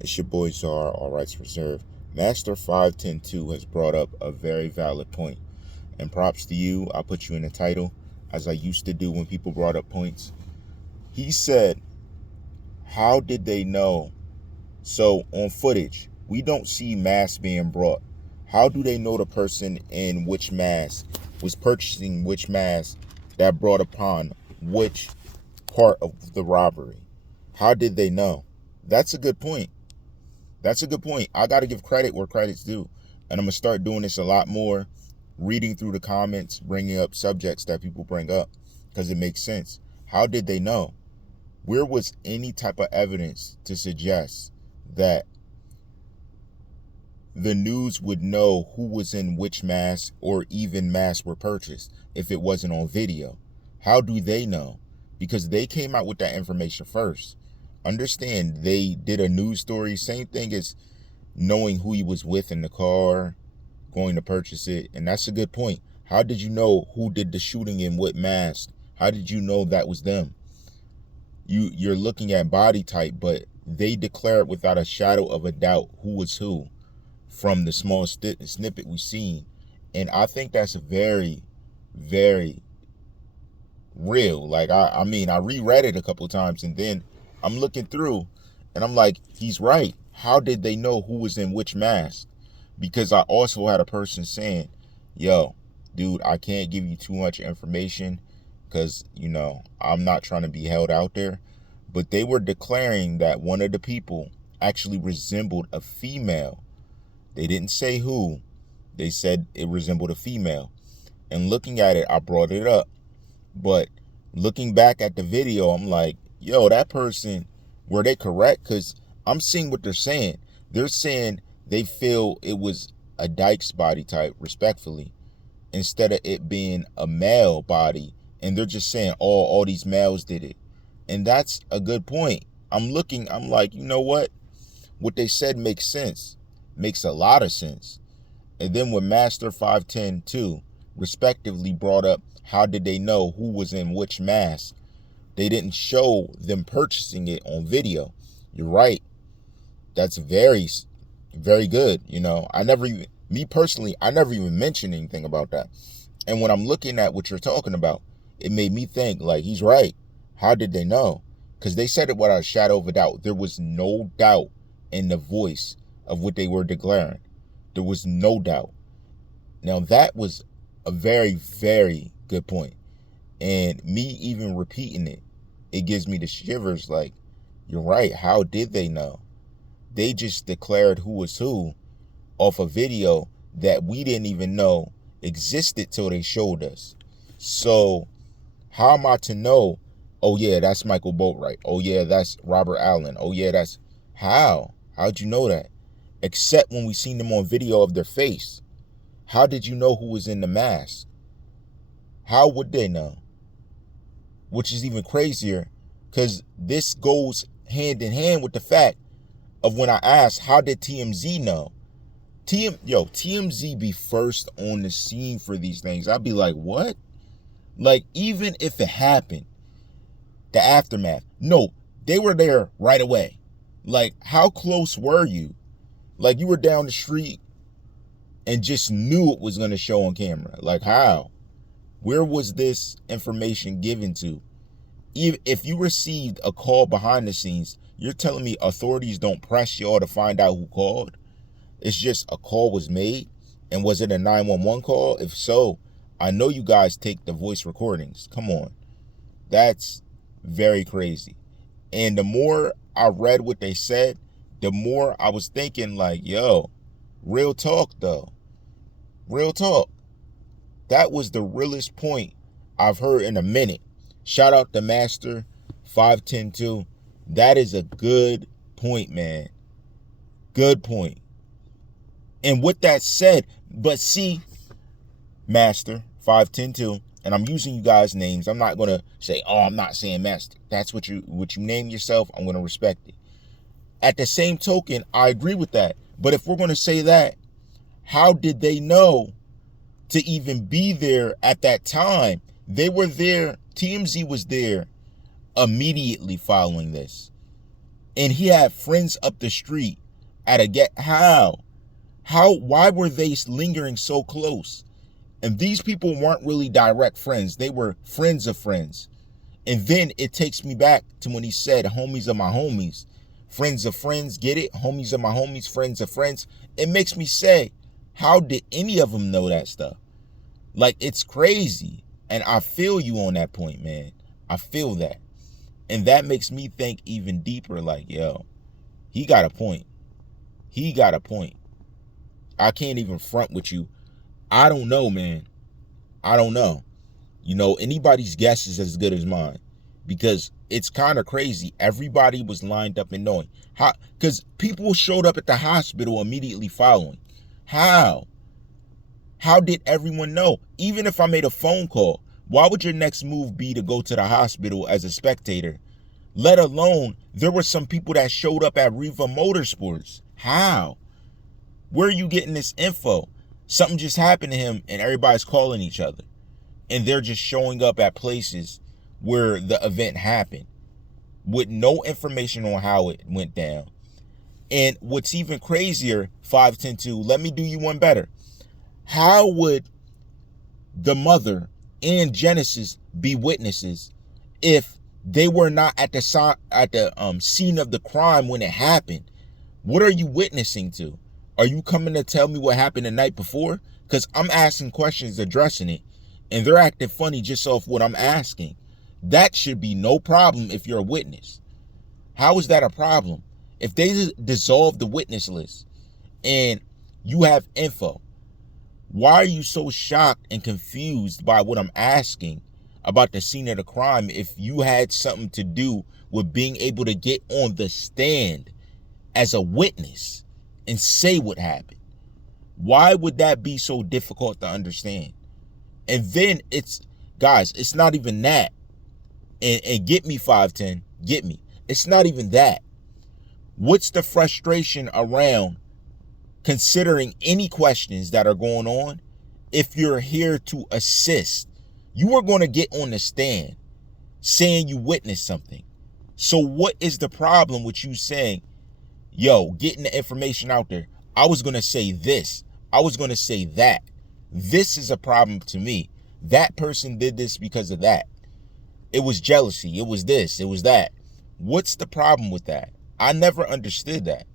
It's your boy Czar, all rights reserved. Master 5102 has brought up a very valid point. And props to you, I'll put you in the title, as I used to do when people brought up points. He said, how did they know? So on footage, we don't see masks being brought. How do they know the person in which mask was purchasing which mask that brought upon which part of the robbery? How did they know? That's a good point. That's a good point. I got to give credit where credit's due. And I'm going to start doing this a lot more, reading through the comments, bringing up subjects that people bring up because it makes sense. How did they know? Where was any type of evidence to suggest that the news would know who was in which mask or even masks were purchased if it wasn't on video? How do they know? Because they came out with that information first. Understand, they did a news story, same thing as knowing who he was with in the car, going to purchase it. And that's a good point. How did you know who did the shooting in what mask? How did you know that was them? You're looking at body type, but they declared without a shadow of a doubt who was who from the small snippet we've seen. And I think that's very, very real. Like, I mean, I reread it a couple times and then I'm looking through and I'm like, he's right. How did they know who was in which mask? Because I also had a person saying, yo, dude, I can't give you too much information because, I'm not trying to be held out there. But they were declaring that one of the people actually resembled a female. They didn't say who. They said it resembled a female. And looking at it, I brought it up. But looking back at the video, I'm like, yo, that person, were they correct? Because I'm seeing what they're saying. They're saying they feel it was a dyke's body type, respectfully, instead of it being a male body. And they're just saying, oh, all these males did it. And that's a good point. I'm like, you know what? What they said makes sense. Makes a lot of sense. And then when Master 5102 respectively brought up how did they know who was in which mask, they didn't show them purchasing it on video. You're right. That's very, very good. Me personally, I never even mentioned anything about that. And when I'm looking at what you're talking about, it made me think, like, he's right. How did they know? Because they said it without a shadow of a doubt. There was no doubt in the voice of what they were declaring. There was no doubt. Now, that was a very, very good point. And me even repeating it, it gives me the shivers. Like, you're right. How did they know? They just declared who was who off a video that we didn't even know existed till they showed us. So how am I to know, oh yeah, that's Michael Boatwright. Oh yeah, that's Robert Allen. Oh yeah, that's... How'd you know that? Except when we seen them on video of their face. How did you know who was in the mask? How would they know? Which is even crazier, because this goes hand in hand with the fact of when I asked, how did TMZ know? TMZ be first on the scene for these things. I'd be like, what? Like, even if it happened, the aftermath. No, they were there right away. Like, how close were you? Like, you were down the street and just knew it was going to show on camera. Like, how? Where was this information given to? If you received a call behind the scenes, you're telling me authorities don't press y'all to find out who called? It's just a call was made? And was it a 911 call? If so, I know you guys take the voice recordings. Come on. That's very crazy. And the more I read what they said, the more I was thinking, like, yo, real talk though. Real talk. That was the realest point I've heard in a minute. Shout out to Master 5102. That is a good point, man. Good point. And with that said, but see, Master 5102, and I'm using you guys' names. I'm not gonna say, oh, I'm not saying Master. That's what you name yourself. I'm gonna respect it. At the same token, I agree with that. But if we're gonna say that, how did they know to even be there at that time? They were there. TMZ was there immediately following this. And he had friends up the street at a get. Why were they lingering so close? And these people weren't really direct friends. They were friends of friends. And then it takes me back to when he said, homies are my homies. Friends of friends, get it? Homies are my homies, friends of friends. It makes me say, how did any of them know that stuff? Like, it's crazy. And I feel you on that point, man. I feel that. And that makes me think even deeper, like, yo, he got a point. He got a point. I can't even front with you. I don't know, man. I don't know. You know, anybody's guess is as good as mine, because it's kind of crazy. Everybody was lined up and knowing how, because people showed up at the hospital immediately following. How did everyone know? Even if I made a phone call, why would your next move be to go to the hospital as a spectator? Let alone, there were some people that showed up at Riva Motorsports. How? Where are you getting this info? Something just happened to him and everybody's calling each other. And they're just showing up at places where the event happened with no information on how it went down. And what's even crazier, 5102, let me do you one better. How would the mother and Genesis be witnesses if they were not at the scene of the crime when it happened? What are you witnessing to? Are you coming to tell me what happened the night before? Because I'm asking questions addressing it, and they're acting funny just off what I'm asking. That should be no problem if you're a witness. How is that a problem? If they dissolve the witness list and you have info, why are you so shocked and confused by what I'm asking about the scene of the crime if you had something to do with being able to get on the stand as a witness and say what happened? Why would that be so difficult to understand? And then guys, it's not even that. And get me 510, get me. It's not even that. What's the frustration around considering any questions that are going on if you're here to assist? You are going to get on the stand saying you witnessed something. So what is the problem with you saying, yo, getting the information out there? I was going to say this. I was going to say that. This is a problem to me. That person did this because of that. It was jealousy. It was this. It was that. What's the problem with that? I never understood that.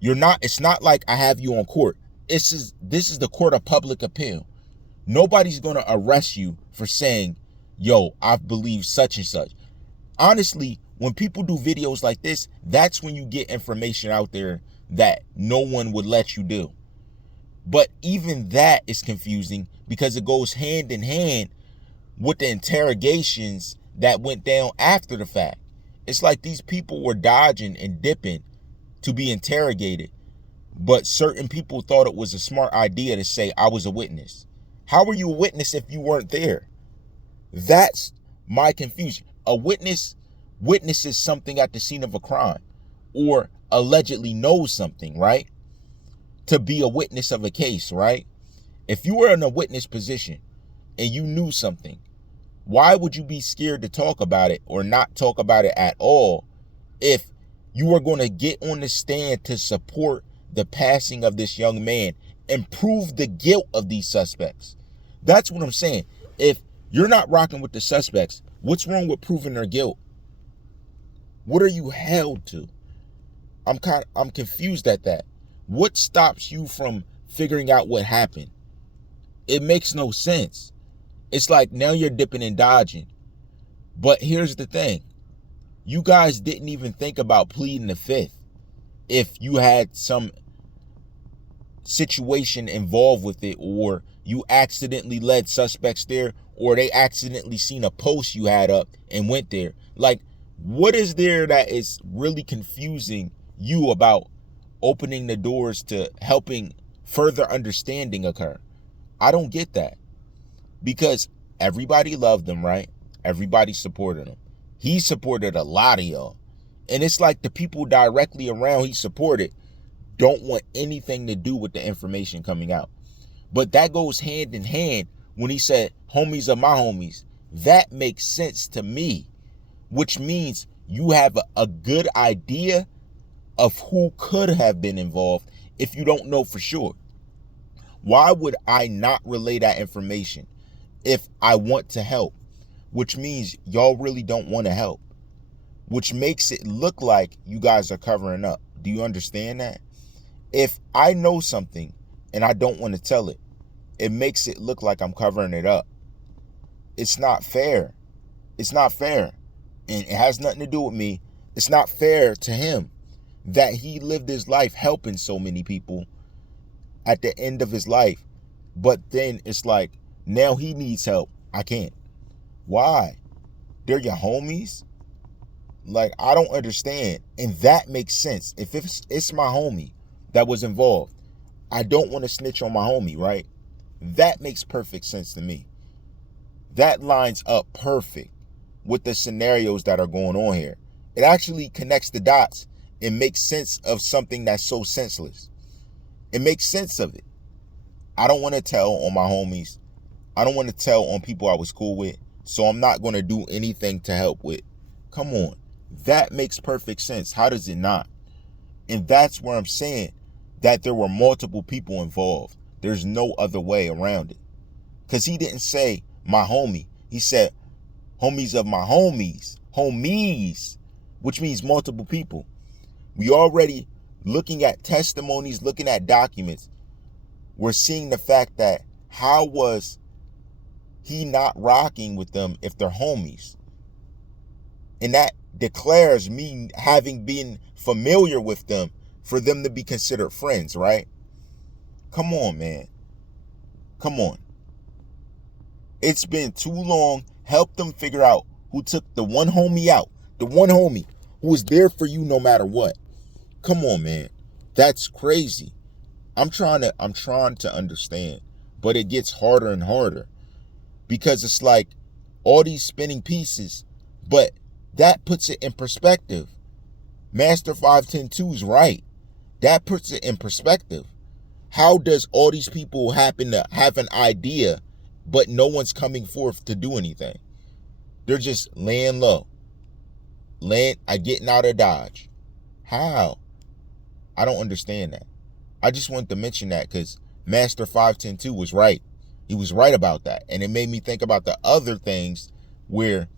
It's not like I have you on court. This is the court of public appeal. Nobody's going to arrest you for saying, yo, I believe such and such. Honestly, when people do videos like this, that's when you get information out there that no one would let you do. But even that is confusing because it goes hand in hand with the interrogations that went down after the fact. It's like these people were dodging and dipping to be interrogated, but certain people thought it was a smart idea to say, I was a witness. How were you a witness if you weren't there? That's my confusion. A witness witnesses something at the scene of a crime or allegedly knows something, right? To be a witness of a case, right? If you were in a witness position and you knew something, why would you be scared to talk about it or not talk about it at all if you were going to get on the stand to support the passing of this young man and prove the guilt of these suspects? That's what I'm saying. If you're not rocking with the suspects, what's wrong with proving their guilt? What are you held to? I'm confused at that. What stops you from figuring out what happened? It makes no sense. It's like now you're dipping and dodging. But here's the thing. You guys didn't even think about pleading the fifth if you had some situation involved with it, or you accidentally led suspects there, or they accidentally seen a post you had up and went there. Like, what is there that is really confusing you about opening the doors to helping further understanding occur? I don't get that. Because everybody loved him, right? Everybody supported him. He supported a lot of y'all. And it's like the people directly around he supported don't want anything to do with the information coming out. But that goes hand in hand when he said, homies are my homies. That makes sense to me, which means you have a good idea of who could have been involved if you don't know for sure. Why would I not relay that information if I want to help? Which means y'all really don't want to help, which makes it look like you guys are covering up. Do you understand that? If I know something and I don't want to tell it, it makes it look like I'm covering it up. It's not fair. It's not fair. And it has nothing to do with me. It's not fair to him that he lived his life helping so many people at the end of his life. But then it's like, now he needs help. I can't. Why? They're your homies? Like, I don't understand. And that makes sense. If it's my homie that was involved, I don't want to snitch on my homie, right? That makes perfect sense to me. That lines up perfect with the scenarios that are going on here. It actually connects the dots and makes sense of something that's so senseless. It makes sense of it. I don't want to tell on my homies. I don't want to tell on people I was cool with. So I'm not going to do anything to help with. Come on. That makes perfect sense. How does it not? And that's where I'm saying that there were multiple people involved. There's no other way around it. Because he didn't say my homie. He said homies of my homies. Homies. Which means multiple people. We already looking at testimonies, looking at documents. We're seeing the fact that how was he not rocking with them if they're homies? And that declares me having been familiar with them for them to be considered friends, right? Come on, man. Come on. It's been too long. Help them figure out who took the one homie out. The one homie who was there for you no matter what. Come on, man. That's crazy. I'm trying to understand, but it gets harder and harder because it's like all these spinning pieces, but that puts it in perspective. Master 5102 is right. That puts it in perspective. How does all these people happen to have an idea, but no one's coming forth to do anything? They're just laying low. Getting out of Dodge. How? I don't understand that. I just wanted to mention that because Master 5102 was right. He was right about that. And it made me think about the other things where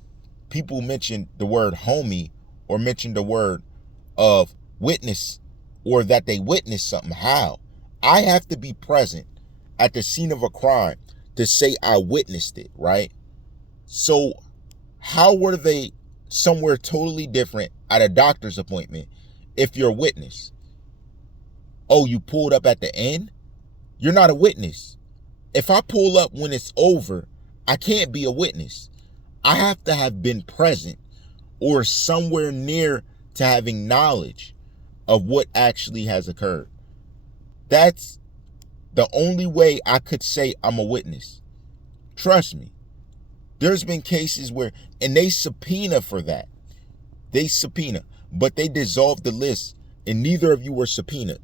people mentioned the word homie or mentioned the word of witness or that they witnessed something. How? I have to be present at the scene of a crime to say I witnessed it, right? So how were they somewhere totally different at a doctor's appointment if you're a witness? Oh, you pulled up at the end? You're not a witness. If I pull up when it's over, I can't be a witness. I have to have been present or somewhere near to having knowledge of what actually has occurred. That's the only way I could say I'm a witness. Trust me. There's been cases where, and they subpoena for that. They subpoena, but they dissolved the list and neither of you were subpoenaed.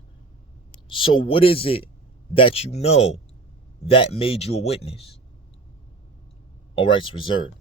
So what is it that you know that made you a witness? All rights reserved.